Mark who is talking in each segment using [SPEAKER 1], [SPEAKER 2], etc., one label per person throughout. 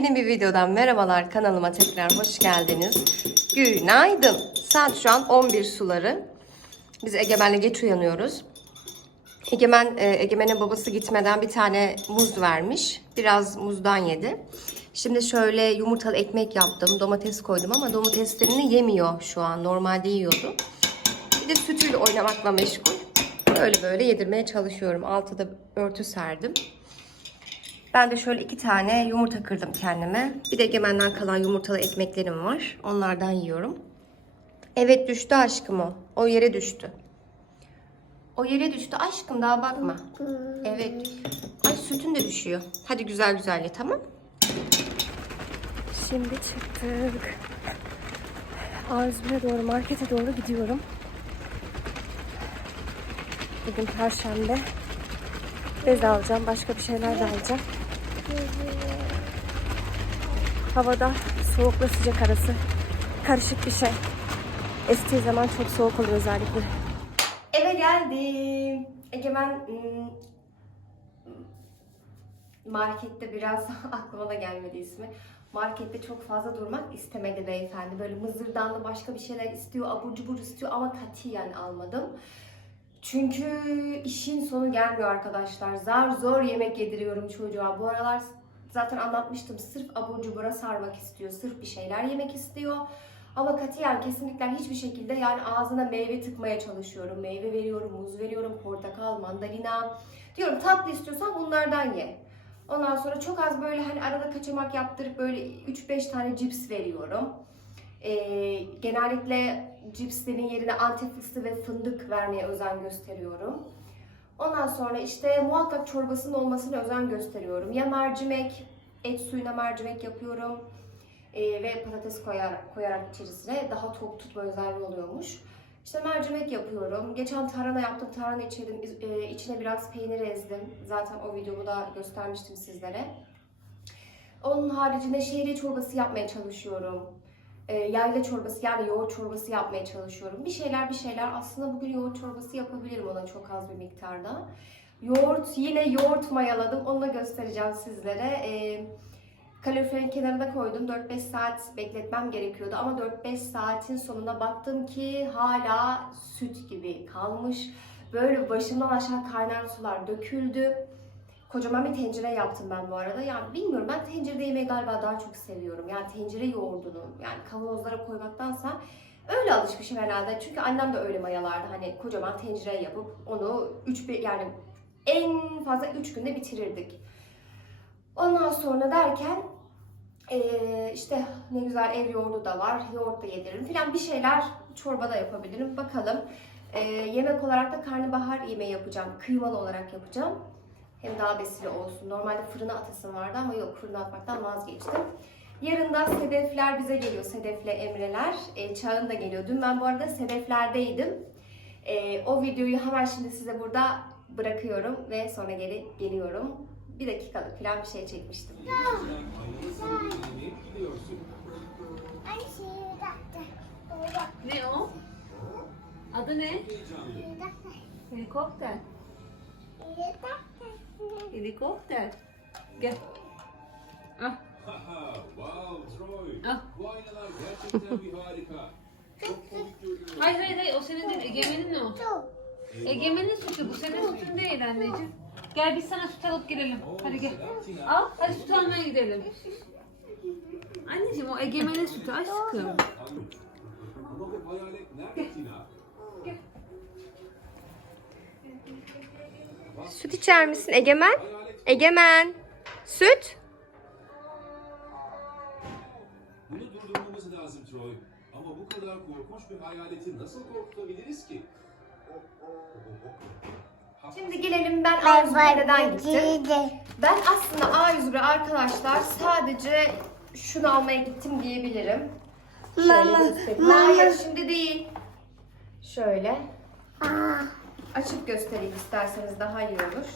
[SPEAKER 1] Yeni bir videodan merhabalar. Kanalıma tekrar hoş geldiniz. Günaydın. Saat şu an 11 suları. Biz Egemen'le geç uyanıyoruz. Egemen, e, Egemen'e babası gitmeden bir tane muz vermiş. Biraz muzdan yedi. Şimdi şöyle yumurtalı ekmek yaptım. Domates koydum ama domateslerini yemiyor şu an. Normalde yiyordu. Bir de sütüyle oynamakla meşgul. Böyle böyle yedirmeye çalışıyorum. Altıda örtü serdim. Ben de şöyle iki tane yumurta kırdım kendime. Bir de Egemen'den kalan yumurtalı ekmeklerim var. Onlardan yiyorum. Evet düştü aşkım o. O yere düştü. O yere düştü aşkım daha bakma. Evet. Ay sütün de düşüyor. Hadi güzel güzel ye tamam. Şimdi çıktık. Arzu'ya doğru markete doğru gidiyorum. Bugün perşembe. Bez alacağım. Başka bir şeyler de alacağım. Havada soğukla sıcak arası karışık bir şey. Estiği zaman çok soğuk oluyor özellikle. Eve geldim. Egemen markette biraz aklıma da gelmedi ismi. Markette çok fazla durmak istemedi beyefendi. Böyle mızırdanlı başka bir şeyler istiyor, abur cubur istiyor ama katiyen almadım. Çünkü işin sonu gelmiyor arkadaşlar. Zar zor yemek yediriyorum çocuğa. Bu aralar zaten anlatmıştım. Sırf abur cubura sarmak istiyor. Sırf bir şeyler yemek istiyor. Ama katiyen kesinlikle hiçbir şekilde yani ağzına meyve tıkmaya çalışıyorum. Meyve veriyorum, muz veriyorum, portakal, mandalina. Diyorum tatlı istiyorsan bunlardan ye. Ondan sonra çok az böyle hani arada kaçamak yaptırıp böyle 3-5 tane cips veriyorum. Ee, genellikle cipslerin yerine antep fıstığı ve fındık vermeye özen gösteriyorum. Ondan sonra işte muhakkak çorbasının olmasına özen gösteriyorum. Ya mercimek, et suyuna mercimek yapıyorum. Ee, ve patates koyarak, koyarak içerisine daha tok tutma özelliği oluyormuş. İşte mercimek yapıyorum. Geçen tarhana yaptım. Tarhana içerim, e, içine biraz peynir ezdim. Zaten o videomu da göstermiştim sizlere. Onun haricinde şehriye çorbası yapmaya çalışıyorum. E, yayla çorbası yani yoğurt çorbası yapmaya çalışıyorum. Bir şeyler bir şeyler. Aslında bugün yoğurt çorbası yapabilirim ona çok az bir miktarda. Yoğurt yine yoğurt mayaladım. Onu da göstereceğim sizlere. E, kaloriferin kenarına koydum. 4-5 saat bekletmem gerekiyordu ama 4-5 saatin sonuna baktım ki hala süt gibi kalmış. Böyle başımdan aşağı kaynar sular döküldü. Kocaman bir tencere yaptım ben bu arada. Yani bilmiyorum ben tencerede yemeği galiba daha çok seviyorum. Yani tencere yoğurdunu yani kavanozlara koymaktansa öyle alışmışım herhalde. Çünkü annem de öyle mayalardı. Hani kocaman tencere yapıp onu 3 yani en fazla 3 günde bitirirdik. Ondan sonra derken eee, işte ne güzel ev yoğurdu da var. Yoğurt da yediririm falan bir şeyler çorba da yapabilirim. Bakalım. Eee, yemek olarak da karnabahar yemeği yapacağım. Kıymalı olarak yapacağım. Hem daha besili olsun. Normalde fırına atasım vardı ama yok fırına atmaktan vazgeçtim. Yarın da Sedefler bize geliyor. Sedef'le Emreler. E, Çağın da geliyor. Dün ben bu arada Sedefler'deydim. E, o videoyu hemen şimdi size burada bırakıyorum ve sonra geri geliyorum. Bir dakikalık falan bir şey çekmiştim.
[SPEAKER 2] Ne o? Adı ne? Helikopter. Helikopter. Gel. Ah.
[SPEAKER 3] Wow Troy.
[SPEAKER 2] Ah.
[SPEAKER 3] Bu aynalar gerçekten bir harika. Çok komik görünüyor.
[SPEAKER 2] Hayır hayır hayır o senin değil Egemen'in o. Egemen'in sütü bu senin sütün değil anneciğim. Gel biz sana süt alıp gelelim. Hadi gel. Al hadi süt almaya gidelim. Anneciğim o Egemen'in sütü aşkım.
[SPEAKER 3] Anladım.
[SPEAKER 1] Süt içer misin Egemen? Egemen. Süt.
[SPEAKER 3] Bunu durdurmamız lazım Troy. Ama bu kadar korkunç bir hayaleti nasıl korkutabiliriz ki?
[SPEAKER 1] Şimdi gelelim ben A101'e neden gittim? Ben aslında A101'e arkadaşlar sadece şunu almaya gittim diyebilirim. Şöyle göstereyim. Hayır şimdi değil. Şöyle. Açıp göstereyim isterseniz daha iyi olur.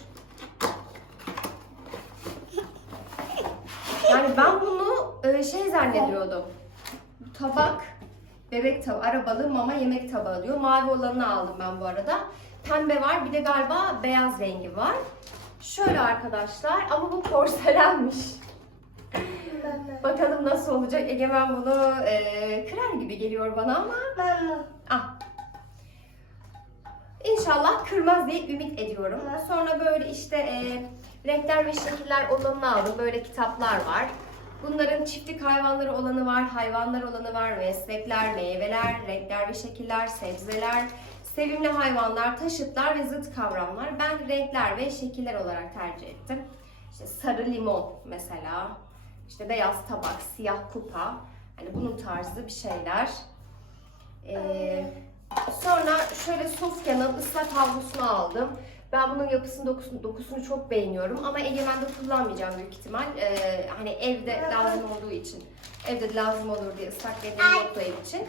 [SPEAKER 1] Yani ben bunu e, şey zannediyordum. Tabak, bebek tabağı, arabalı mama yemek tabağı diyor. Mavi olanını aldım ben bu arada. Pembe var bir de galiba beyaz rengi var. Şöyle arkadaşlar ama bu porselenmiş. olacak. Egemen bunu e, kırar gibi geliyor bana ama ah. İnşallah kırmaz diye ümit ediyorum. Sonra böyle işte e, renkler ve şekiller olanını aldım. Böyle kitaplar var. Bunların çiftlik hayvanları olanı var, hayvanlar olanı var, meslekler, meyveler, renkler ve şekiller, sebzeler, sevimli hayvanlar, taşıtlar ve zıt kavramlar. Ben renkler ve şekiller olarak tercih ettim. İşte sarı limon mesela, işte beyaz tabak, siyah kupa. Hani bunun tarzı bir şeyler. Ee, sonra şöyle Sofya'nın ıslak havlusunu aldım. Ben bunun yapısını dokusunu, dokusunu çok beğeniyorum ama egemende kullanmayacağım büyük ihtimal. Ee, hani evde lazım olduğu için. Evde de lazım olur diye ıslak dediğim yok bu ev için.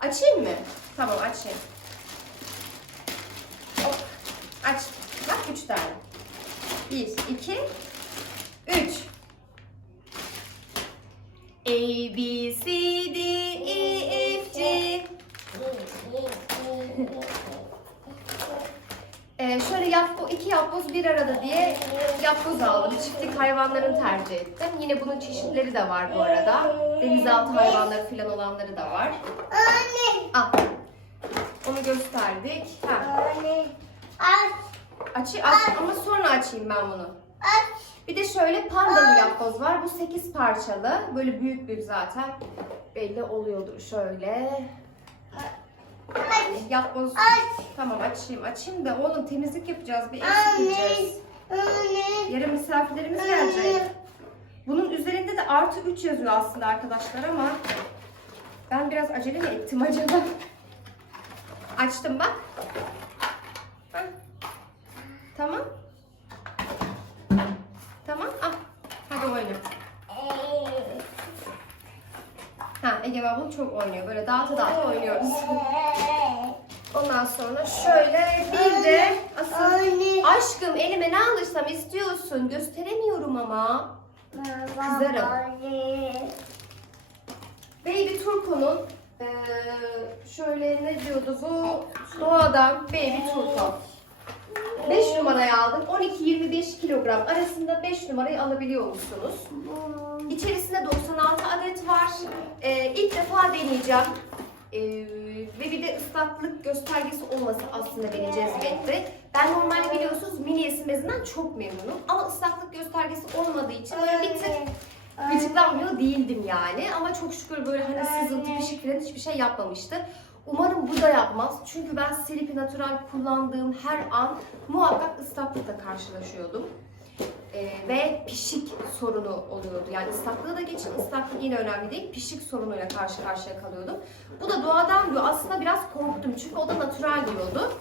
[SPEAKER 1] Açayım mı? Tamam açayım. Hop, aç. Bak üç tane. Bir, iki, üç. A, B, C, D, E, Ee, şöyle yapbo, iki yapboz bir arada diye yapboz aldım. Çiftlik hayvanlarını tercih ettim. Yine bunun çeşitleri de var bu arada. Denizaltı hayvanları falan olanları da var. Al. Onu gösterdik. Ha. Açı, aç, ama sonra açayım ben bunu. Bir de şöyle pandalı yapboz var. Bu 8 parçalı. Böyle büyük büyük zaten. Belli oluyordur şöyle. Yapboz. Tamam açayım. Açayım da oğlum temizlik yapacağız. Bir eksik yiyeceğiz. Yarın misafirlerimiz gelecek. Bunun üzerinde de artı 3 yazıyor aslında arkadaşlar ama ben biraz acele mi ettim acaba? Açtım bak. Tamam. Tamam. Ah. Hadi oyna. Ha Egemen bunu çok oynuyor. Böyle dağıta dağıta oynuyoruz. Ondan sonra şöyle bir de asıl aşkım elime ne alırsam istiyorsun. Gösteremiyorum ama. Kızarım. Baby Turco'nun eee, şöyle ne diyordu bu? Doğadan Baby Turco. 5 numarayı aldım. 12-25 kilogram arasında 5 numarayı alabiliyor musunuz? İçerisinde 96 adet var. Ee, ilk defa deneyeceğim. Ee, ve bir de ıslaklık göstergesi olması aslında beni cezbetti. Ben normalde biliyorsunuz mini esimesinden çok memnunum. Ama ıslaklık göstergesi olmadığı için böyle bir tık gıcıklanmıyor değildim yani. Ama çok şükür böyle hani sızıntı, pişik falan hiçbir şey yapmamıştı. Umarım bu da yapmaz. Çünkü ben Sleepy Natural kullandığım her an muhakkak ıslaklıkla karşılaşıyordum. Ee, ve pişik sorunu oluyordu. Yani ıslaklığı da geçin, ıslaklık yine önemli değil. Pişik sorunuyla karşı karşıya kalıyordum. Bu da doğadan diyor. Aslında biraz korktum çünkü o da natural diyordu.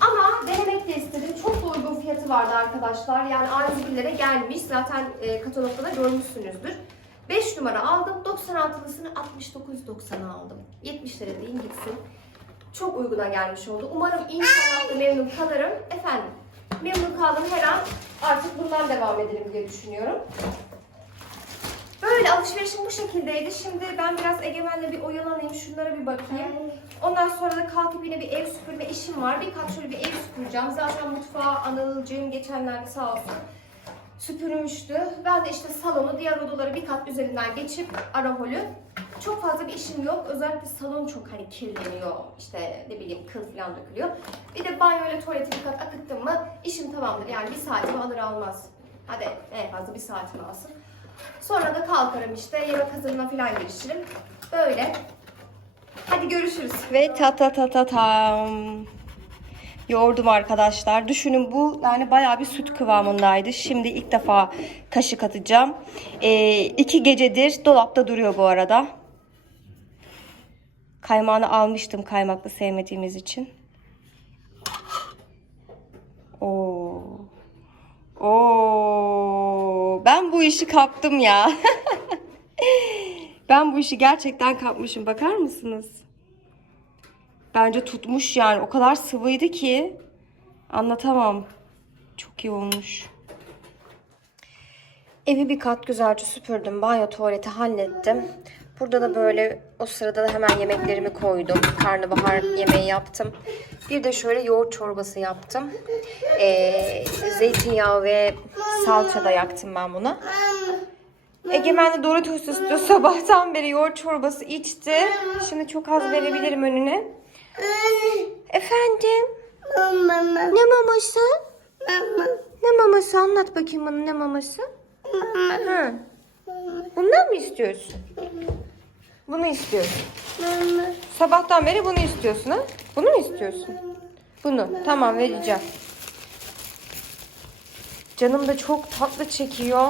[SPEAKER 1] Ama denemek de istedim. Çok da uygun fiyatı vardı arkadaşlar. Yani A101'lere gelmiş. Zaten e, katalogda da görmüşsünüzdür. 5 numara aldım. 96'lısını 69.90'a aldım. 70 lira deyin gitsin. Çok uyguna gelmiş oldu. Umarım inşallah da memnun kalırım. Efendim memnun kaldım her an artık bundan devam edelim diye düşünüyorum. Böyle alışverişim bu şekildeydi. Şimdi ben biraz Egemen'le bir oyalanayım. Şunlara bir bakayım. Ondan sonra da kalkıp yine bir ev süpürme işim var. Birkaç şöyle bir ev süpüreceğim. Zaten mutfağı Anılcığım geçenlerde sağ olsun süpürmüştü. Ben de işte salonu, diğer odaları bir kat üzerinden geçip ara holü. Çok fazla bir işim yok. Özellikle salon çok hani kirleniyor. İşte ne bileyim kıl falan dökülüyor. Bir de banyo ile tuvaleti bir kat akıttım mı işim tamamdır. Yani bir saatimi alır almaz. Hadi en fazla bir saatimi alsın. Sonra da kalkarım işte yemek hazırlığına falan girişirim. Böyle. Hadi görüşürüz. Ve ta ta ta ta tam. Yoğurdum arkadaşlar. Düşünün bu yani bayağı bir süt kıvamındaydı. Şimdi ilk defa kaşık atacağım. Ee, iki gecedir dolapta duruyor bu arada. Kaymağını almıştım kaymaklı sevmediğimiz için. Oo. Oo. Ben bu işi kaptım ya. ben bu işi gerçekten kapmışım. Bakar mısınız? Bence tutmuş yani. O kadar sıvıydı ki anlatamam. Çok iyi olmuş. Evi bir kat güzelce süpürdüm. Banyo tuvaleti hallettim. Burada da böyle o sırada da hemen yemeklerimi koydum. Karnabahar yemeği yaptım. Bir de şöyle yoğurt çorbası yaptım. Ee, zeytinyağı ve salça da yaktım ben buna. Egemen de Doritos istiyor. Sabahtan beri yoğurt çorbası içti. Şimdi çok az verebilirim önüne. Efendim? Ne maması? Ne maması? Anlat bakayım bana ne maması? Ha. Bundan mı istiyorsun? Bunu istiyorsun. Sabahtan beri bunu istiyorsun ha? Bunu mu istiyorsun? Bunu. Tamam vereceğim. Canım da çok tatlı çekiyor.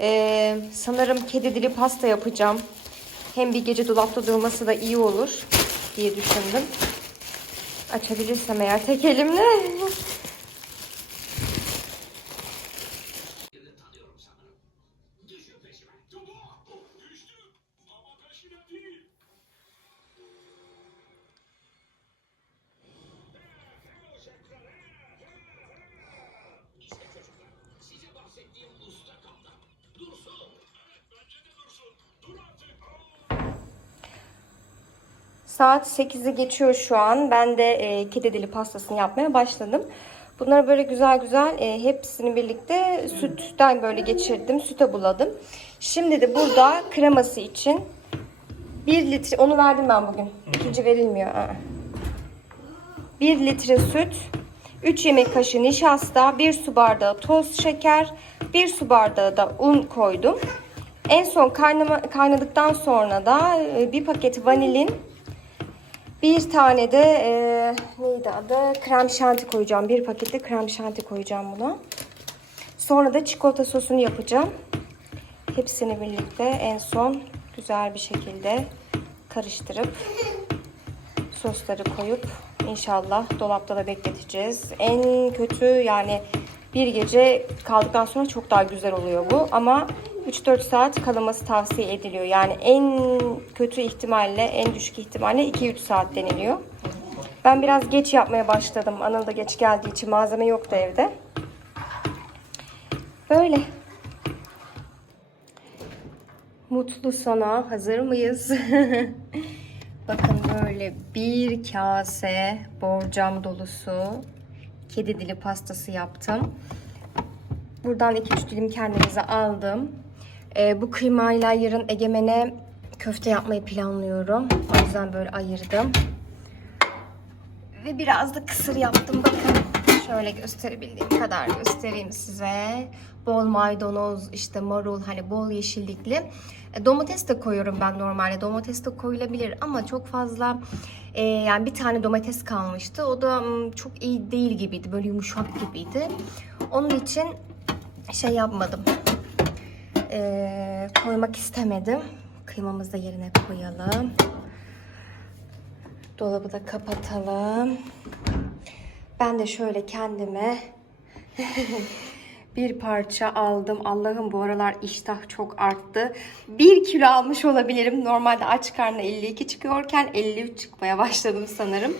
[SPEAKER 1] Ee, sanırım kedi dili pasta yapacağım. Hem bir gece dolapta durması da iyi olur diye düşündüm. Açabilirsem eğer tek elimle. Saat 8'i geçiyor şu an. Ben de e, kedi dili pastasını yapmaya başladım. Bunları böyle güzel güzel e, hepsini birlikte sütten böyle geçirdim. Süte buladım. Şimdi de burada kreması için 1 litre onu verdim ben bugün. İkinci verilmiyor. Aa. 1 litre süt, 3 yemek kaşığı nişasta, 1 su bardağı toz şeker, 1 su bardağı da un koydum. En son kaynama, kaynadıktan sonra da e, bir paket vanilin, bir tane de e, neydi adı? Krem şanti koyacağım. Bir pakette krem şanti koyacağım buna. Sonra da çikolata sosunu yapacağım. Hepsini birlikte en son güzel bir şekilde karıştırıp sosları koyup inşallah dolapta da bekleteceğiz. En kötü yani bir gece kaldıktan sonra çok daha güzel oluyor bu. Ama 3-4 saat kalınması tavsiye ediliyor. Yani en kötü ihtimalle, en düşük ihtimalle 2-3 saat deniliyor. Ben biraz geç yapmaya başladım. Anıl da geç geldiği için malzeme yoktu evde. Böyle. Mutlu sana hazır mıyız? Bakın böyle bir kase borcam dolusu kedi dili pastası yaptım. Buradan 2-3 dilim kendimize aldım. Ee, bu kıymayla yarın Egemen'e köfte yapmayı planlıyorum. O yüzden böyle ayırdım. Ve biraz da kısır yaptım. Bakın şöyle gösterebildiğim kadar göstereyim size. Bol maydanoz, işte marul, hani bol yeşillikli. E, Domates de koyuyorum ben normalde. Domates de koyulabilir ama çok fazla e, yani bir tane domates kalmıştı. O da çok iyi değil gibiydi. Böyle yumuşak gibiydi. Onun için şey yapmadım. E, koymak istemedim. Kıymamızı da yerine koyalım. Dolabı da kapatalım. Ben de şöyle kendime bir parça aldım. Allah'ım bu aralar iştah çok arttı. 1 kilo almış olabilirim. Normalde aç karnına 52 çıkıyorken 53 çıkmaya başladım sanırım.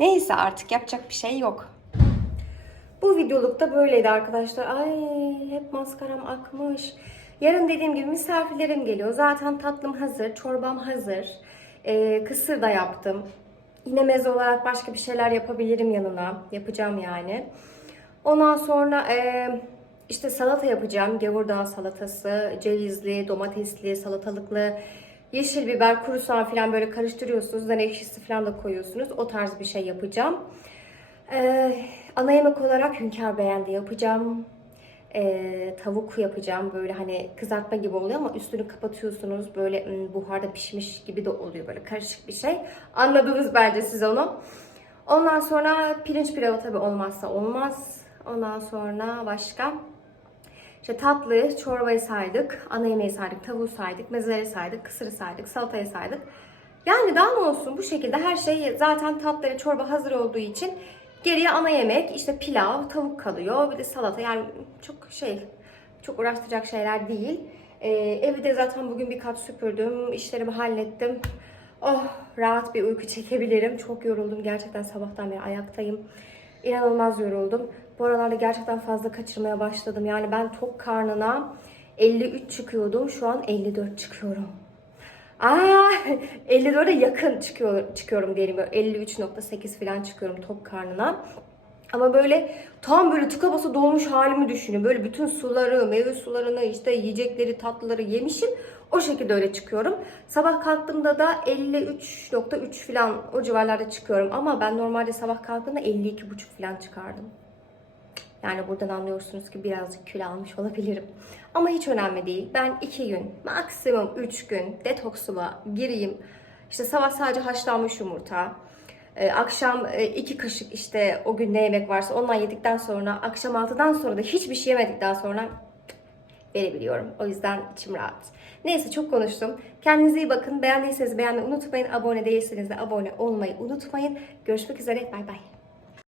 [SPEAKER 1] Neyse artık yapacak bir şey yok. Bu videoluk da böyleydi arkadaşlar. Ay hep maskaram akmış. Yarın dediğim gibi misafirlerim geliyor. Zaten tatlım hazır, çorbam hazır. Ee, kısır da yaptım. Yine meze olarak başka bir şeyler yapabilirim yanına. Yapacağım yani. Ondan sonra e, işte salata yapacağım. Gevurdağ salatası, cevizli, domatesli, salatalıklı, yeşil biber, kuru soğan falan böyle karıştırıyorsunuz. Nar ekşisi falan da koyuyorsunuz. O tarz bir şey yapacağım. Ee, ana yemek olarak hünkâr beğendi yapacağım. Ee, tavuk yapacağım böyle hani kızartma gibi oluyor ama üstünü kapatıyorsunuz böyle buharda pişmiş gibi de oluyor böyle karışık bir şey. Anladınız bence siz onu. Ondan sonra pirinç pilavı tabii olmazsa olmaz. Ondan sonra başka işte tatlı, çorbayı saydık, ana yemeği saydık, tavuğu saydık, mezeleri saydık, kısırı saydık, salatayı saydık. Yani daha ne olsun bu şekilde her şey zaten tatlı çorba hazır olduğu için geriye ana yemek, işte pilav, tavuk kalıyor. Bir de salata yani çok şey, çok uğraştıracak şeyler değil. Ee, evi de zaten bugün bir kat süpürdüm, işlerimi hallettim. Oh rahat bir uyku çekebilirim. Çok yoruldum gerçekten sabahtan beri ayaktayım. İnanılmaz yoruldum. Bu aralarda gerçekten fazla kaçırmaya başladım. Yani ben tok karnına 53 çıkıyordum. Şu an 54 çıkıyorum. Aa, 54'e yakın çıkıyor, çıkıyorum diyelim. Böyle 53.8 falan çıkıyorum tok karnına. Ama böyle tam böyle tıka basa dolmuş halimi düşünün. Böyle bütün suları, meyve sularını, işte yiyecekleri, tatlıları yemişim. O şekilde öyle çıkıyorum. Sabah kalktığımda da 53.3 falan o civarlarda çıkıyorum. Ama ben normalde sabah kalktığımda 52.5 falan çıkardım. Yani buradan anlıyorsunuz ki birazcık kilo almış olabilirim. Ama hiç önemli değil. Ben 2 gün, maksimum 3 gün detoksuma gireyim. İşte sabah sadece haşlanmış yumurta. Ee, akşam 2 kaşık işte o gün ne yemek varsa ondan yedikten sonra akşam 6'dan sonra da hiçbir şey yemedikten sonra verebiliyorum. O yüzden içim rahat. Neyse çok konuştum. Kendinize iyi bakın. Beğendiyseniz beğenmeyi unutmayın. Abone değilseniz de abone olmayı unutmayın. Görüşmek üzere. Bay bay.